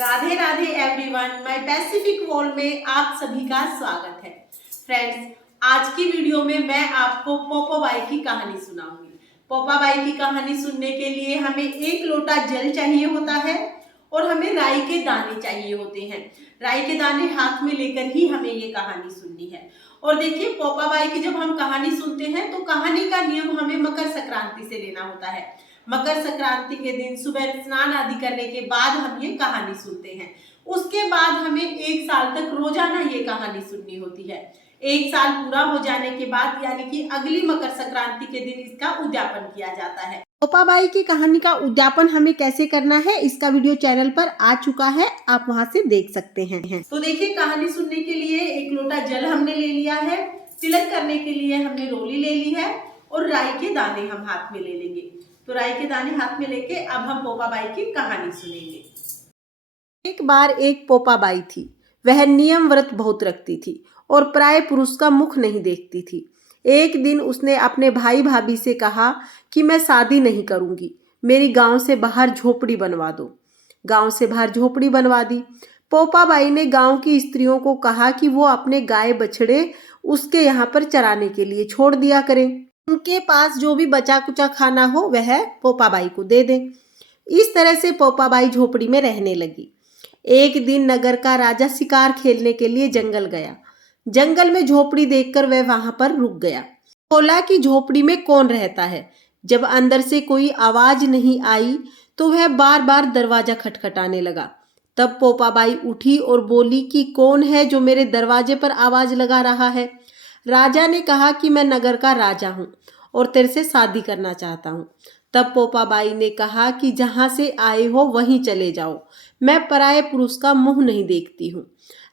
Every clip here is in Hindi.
Radhe Radhe everyone, my Pacific world में आप सभी का स्वागत है। फ्रेंड्स, आज की वीडियो में मैं आपको पोपाबाई की कहानी सुनाऊंगी। पोपाबाई की कहानी सुनने के लिए हमें 1 लोटा जल चाहिए होता है और हमें राई के दाने चाहिए होते हैं। राई के दाने हाथ में लेकर ही हमें ये कहानी सुननी है। और देखिए, पोपाबाई की जब हम कहानी सुनते हैं तो कहानी का नियम हमें मकर संक्रांति से लेना होता है। मकर संक्रांति के दिन सुबह स्नान आदि करने के बाद हम ये कहानी सुनते हैं। उसके बाद हमें 1 साल तक रोजाना ये कहानी सुननी होती है। 1 साल पूरा हो जाने के बाद यानी कि अगली मकर संक्रांति के दिन इसका उद्यापन किया जाता है। पोपाबाई की कहानी का उद्यापन हमें कैसे करना है, इसका वीडियो चैनल पर आ चुका है, आप वहां से देख सकते हैं। तो देखिए, कहानी सुनने के लिए 1 लोटा जल हमने ले लिया है। तिलक करने के लिए हमने रोली ले ली है और राई के दाने हम हाथ में ले लेंगे। तो राई के दाने हाथ में लेके अब हम पोपाबाई की कहानी सुनेंगे। एक बार एक पोपाबाई थी। वह नियम व्रत बहुत रखती थी और प्राय पुरुष का मुख नहीं देखती थी। एक दिन उसने अपने भाई भाभी से कहा कि मैं शादी नहीं करूंगी, मेरी गांव से बाहर झोपड़ी बनवा दो। गांव से बाहर झोपड़ी बनवा दी। पोपाबाई ने गांव की स्त्रियों को कहा कि वो अपने गाय बछड़े उसके यहाँ पर चराने के लिए छोड़ दिया करें। उनके पास जो भी बचा कुचा खाना हो वह पोपाबाई को दे दें। इस तरह से पोपाबाई झोपड़ी में रहने लगी। एक दिन नगर का राजा शिकार खेलने के लिए जंगल गया। जंगल में झोपड़ी देखकर वह वहां पर रुक गया। बोला कि झोपड़ी में कौन रहता है। जब अंदर से कोई आवाज नहीं आई तो वह बार बार दरवाजा खटखटाने लगा। तब पोपाबाई उठी और बोली कि कौन है जो मेरे दरवाजे पर आवाज लगा रहा है। राजा ने कहा कि मैं नगर का राजा हूँ और तेरे से शादी करना चाहता हूँ। तब पोपाबाई ने कहा कि जहाँ से आए हो वहीं चले जाओ, मैं पराये पुरुष का मुंह नहीं देखती हूँ।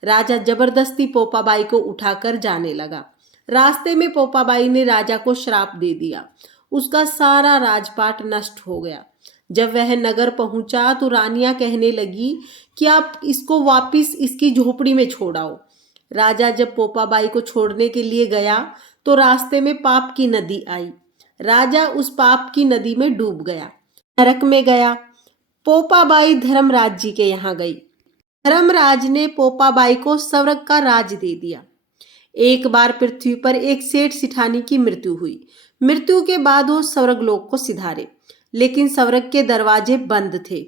राजा जबरदस्ती पोपाबाई को उठाकर जाने लगा। रास्ते में पोपाबाई ने राजा को श्राप दे दिया। उसका सारा राजपाट नष्ट हो गया। जब वह नगर पहुंचा तो रानियां कहने लगी कि आप इसको वापिस इसकी झोपड़ी में छोड़ाओ। राजा जब पोपाबाई को छोड़ने के लिए गया तो रास्ते में पाप की नदी आई। राजा उस पाप की नदी में डूब गया, नरक में गया। पोपाबाई धर्मराज जी के यहाँ गई। धर्मराज ने पोपाबाई को स्वर्ग का राज दे दिया। एक बार पृथ्वी पर एक सेठ सिठानी की मृत्यु हुई। मृत्यु के बाद वो स्वर्गलोक को सिधारे, लेकिन स्वर्ग के दरवाजे बंद थे।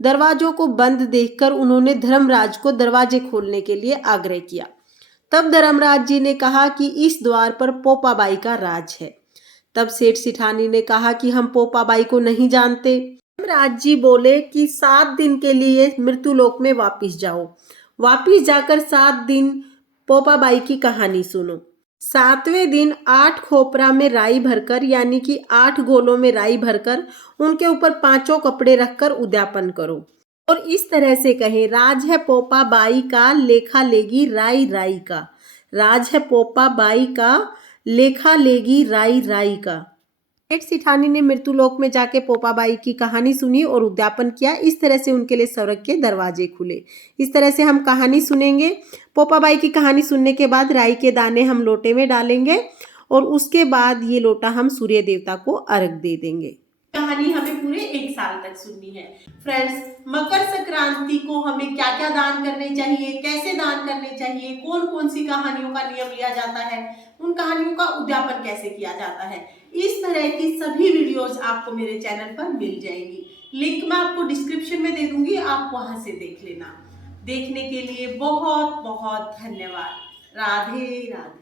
दरवाजों को बंद देखकर उन्होंने धर्मराज को दरवाजे खोलने के लिए आग्रह किया। तब धर्मराज जी ने कहा कि इस द्वार पर पोपाबाई का राज है। तब सेठ सिठानी ने कहा कि हम पोपाबाई को नहीं जानते। धर्मराज जी बोले कि 7 दिन के लिए मृत्युलोक में वापिस जाओ। वापिस जाकर 7 दिन पोपाबाई की कहानी सुनो। 7वें दिन 8 खोपरा में राई भरकर यानी कि 8 गोलों में राई भरकर उनके ऊपर 5 कपड़े रखकर उद्यापन करो और इस तरह से कहें, राज है पोपाबाई का, लेखा लेगी राई राई का। राज है पोपाबाई का, लेखा लेगी राई राई का। सेठ सिठानी ने मृत्युलोक में जाके पोपाबाई की कहानी सुनी और उद्यापन किया। इस तरह से उनके लिए स्वर्ग के दरवाजे खुले। इस तरह से हम कहानी सुनेंगे। पोपाबाई की कहानी सुनने के बाद राई के दाने हम लोटे में डालेंगे और उसके बाद ये लोटा हम सूर्य देवता को अर्घ दे देंगे। कहानी हमें पूरे 1 साल तक सुननी है। फ्रेंड्स, मकर संक्रांति को हमें क्या क्या दान करने चाहिए, कैसे दान करने चाहिए, कौन कौन सी कहानियों का नियम लिया जाता है, उन कहानियों का उद्यापन कैसे किया जाता है, इस तरह की सभी वीडियोस आपको मेरे चैनल पर मिल जाएंगी। लिंक मैं आपको डिस्क्रिप्शन में दे दूंगी, आप वहां से देख लेना। देखने के लिए बहुत बहुत धन्यवाद। राधे राधे।